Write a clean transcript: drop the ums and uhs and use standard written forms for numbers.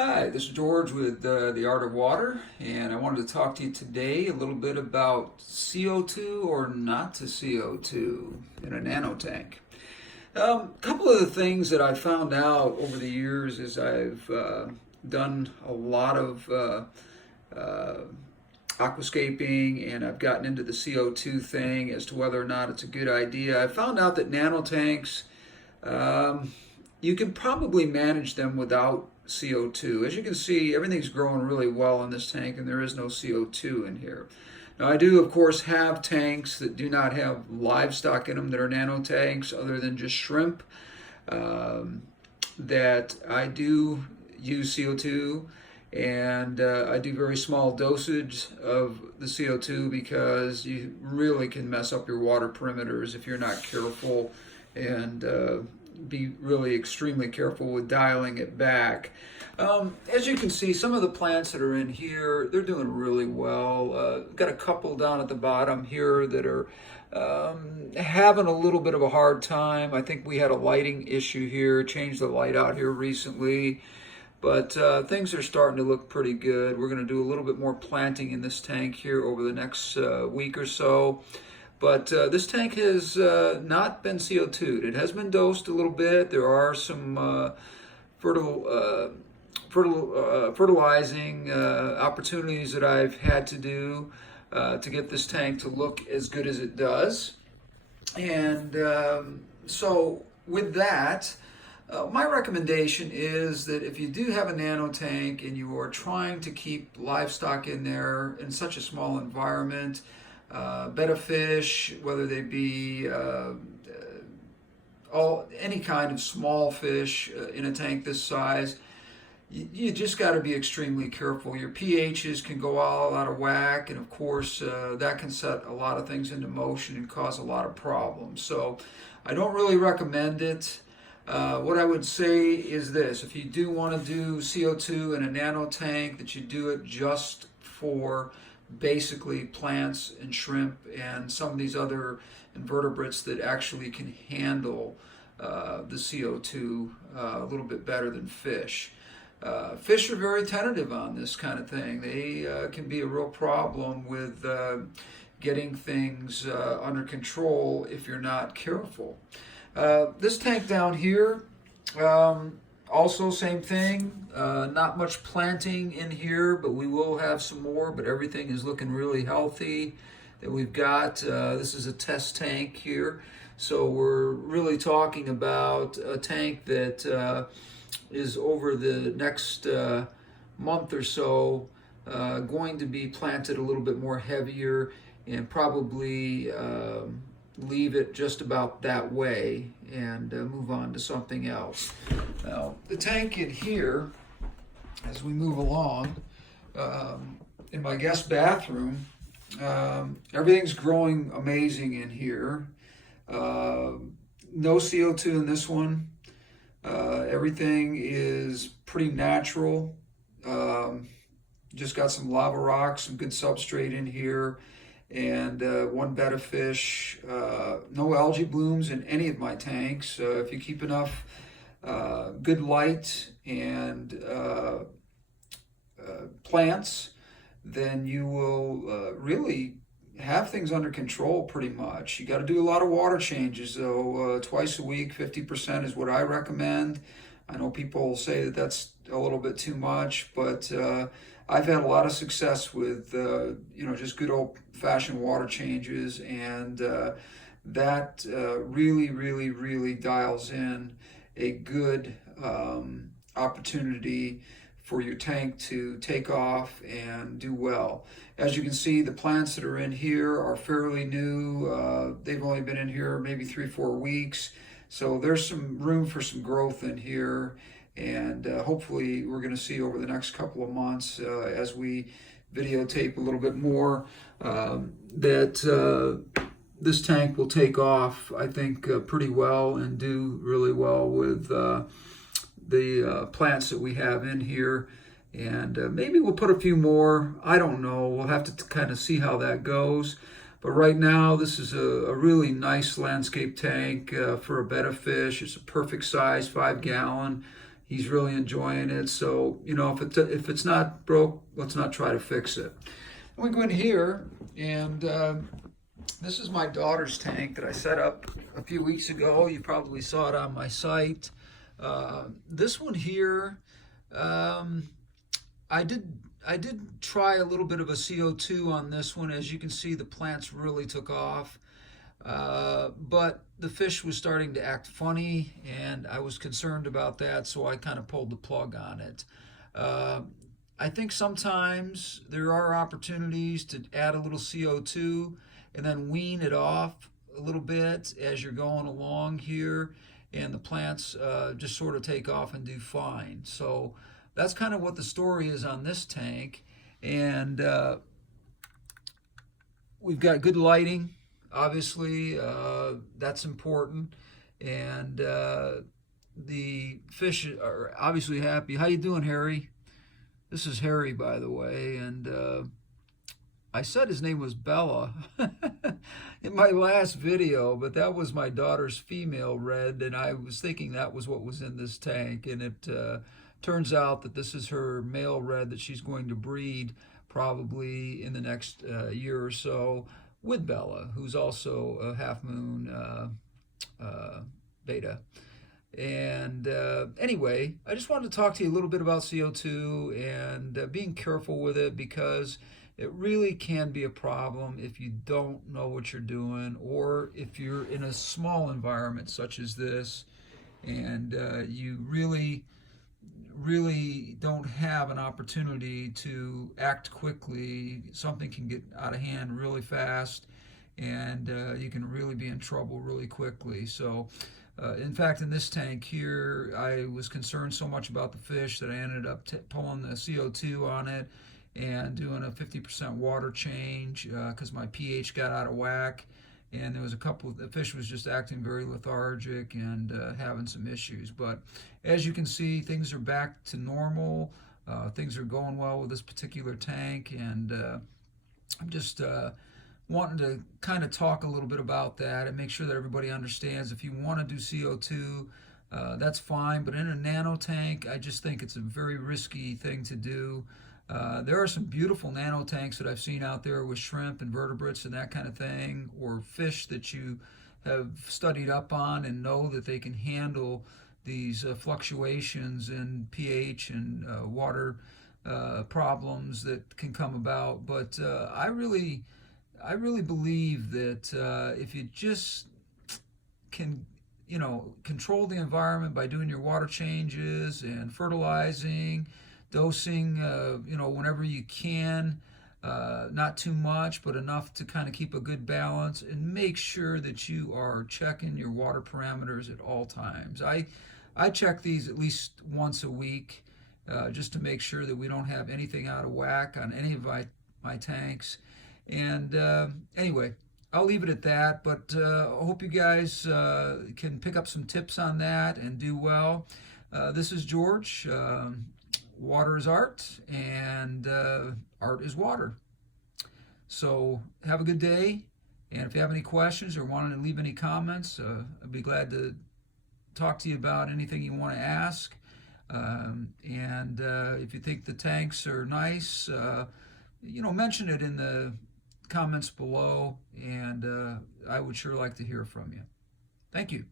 Hi, this is George with The Art of Water, and I wanted to talk to you today a little bit about CO2 or not to CO2 in a nano tank. A couple of the things that I found out over the years is I've done a lot of uh, aquascaping and I've gotten into the CO2 thing as to whether or not it's a good idea. I found out that nano tanks, um, you can probably manage them without CO2. As you can see, everything's growing really well in this tank and there is no CO2 in here. Now I do of course have tanks that do not have livestock in them that are nano tanks other than just shrimp, um, that I do use CO2, and I do very small dosage of the CO2 because you really can mess up your water perimeters if you're not careful, and be really extremely careful with dialing it back. As you can see, some of the plants that are in here, they're doing really well. Got a couple down at the bottom here that are having a little bit of a hard time. I think we had a lighting issue here, changed the light out here recently. But things are starting to look pretty good. We're going to do a little bit more planting in this tank here over the next week or so. But this tank has not been CO2'd. It has been dosed a little bit. There are some fertilizing opportunities that I've had to do to get this tank to look as good as it does. And so with that, my recommendation is that if you do have a nano tank and you are trying to keep livestock in there in such a small environment, betta fish, whether they be any kind of small fish in a tank this size, you just got to be extremely careful. Your pHs can go all out of whack, and of course that can set a lot of things into motion and cause a lot of problems. So I don't really recommend it. What I would say is this: if you do want to do CO2 in a nano tank, that you do it just for basically plants and shrimp and some of these other invertebrates that actually can handle the CO2 a little bit better than fish. Fish are very tentative on this kind of thing. They can be a real problem with getting things under control if you're not careful. This tank down here, also same thing, not much planting in here, but we will have some more, but everything is looking really healthy that we've got. This is a test tank here, so we're really talking about a tank that is over the next month or so going to be planted a little bit more heavier and probably leave it just about that way and move on to something else. Now, the tank in here, as we move along, in my guest bathroom, everything's growing amazing in here. No CO2 in this one. Everything is pretty natural. Just got some lava rocks, some good substrate in here, and one betta fish. No algae blooms in any of my tanks. If you keep enough good light and plants, then you will really have things under control pretty much. You got to do a lot of water changes though. Twice a week, 50% is what I recommend. I know people say that that's a little bit too much, but I've had a lot of success with just good old-fashioned water changes, and that really dials in a good opportunity for your tank to take off and do well. As you can see, the plants that are in here are fairly new. They've only been in here maybe 3-4 weeks, so there's some room for some growth in here. And hopefully we're going to see over the next couple of months as we videotape a little bit more that this tank will take off, I think, pretty well and do really well with the plants that we have in here. And maybe we'll put a few more. I don't know. We'll have to kind of see how that goes. But right now, this is a really nice landscape tank for a betta fish. It's a perfect size, 5 gallon. He's really enjoying it. So, you know, if it's not broke, let's not try to fix it. And we go in here, and this is my daughter's tank that I set up a few weeks ago. You probably saw it on my site. This one here, I did try a little bit of a CO2 on this one. As you can see, the plants really took off. But the fish was starting to act funny, and I was concerned about that, so I kind of pulled the plug on it. I think sometimes there are opportunities to add a little CO2 and then wean it off a little bit as you're going along here, and the plants just sort of take off and do fine. So that's kind of what the story is on this tank. And we've got good lighting. Obviously, that's important, and the fish are obviously happy. How you doing, Harry? This is Harry, by the way, and I said his name was Bella in my last video, but that was my daughter's female red, and I was thinking that was what was in this tank, and it turns out that this is her male red that she's going to breed probably in the next year or so, with Bella, who's also a half moon beta. And anyway, I just wanted to talk to you a little bit about CO2 and being careful with it, because it really can be a problem if you don't know what you're doing, or if you're in a small environment such as this, and you really don't have an opportunity to act quickly. Something can get out of hand really fast, and you can really be in trouble really quickly. So in fact, in this tank here, I was concerned so much about the fish that I ended up pulling the CO2 on it and doing a 50% water change because my pH got out of whack, and there was a couple of the fish was just acting very lethargic and having some issues. But as you can see, things are back to normal. Things are going well with this particular tank, and I'm just wanting to kind of talk a little bit about that and make sure that everybody understands. If you want to do CO2, that's fine, but in a nano tank, I just think it's a very risky thing to do. There are some beautiful nano tanks that I've seen out there with shrimp and vertebrates and that kind of thing, or fish that you have studied up on and know that they can handle these fluctuations in pH and water problems that can come about. But I really believe that if you just can, control the environment by doing your water changes and fertilizing, dosing, whenever you can, not too much, but enough to kind of keep a good balance, and make sure that you are checking your water parameters at all times. I check these at least once a week, just to make sure that we don't have anything out of whack on any of my tanks. And anyway, I'll leave it at that, but I hope you guys can pick up some tips on that and do well. This is George. Water is art, and art is water. So have a good day, and if you have any questions or want to leave any comments, I'd be glad to talk to you about anything you want to ask. And if you think the tanks are nice, mention it in the comments below, and I would sure like to hear from you. Thank you.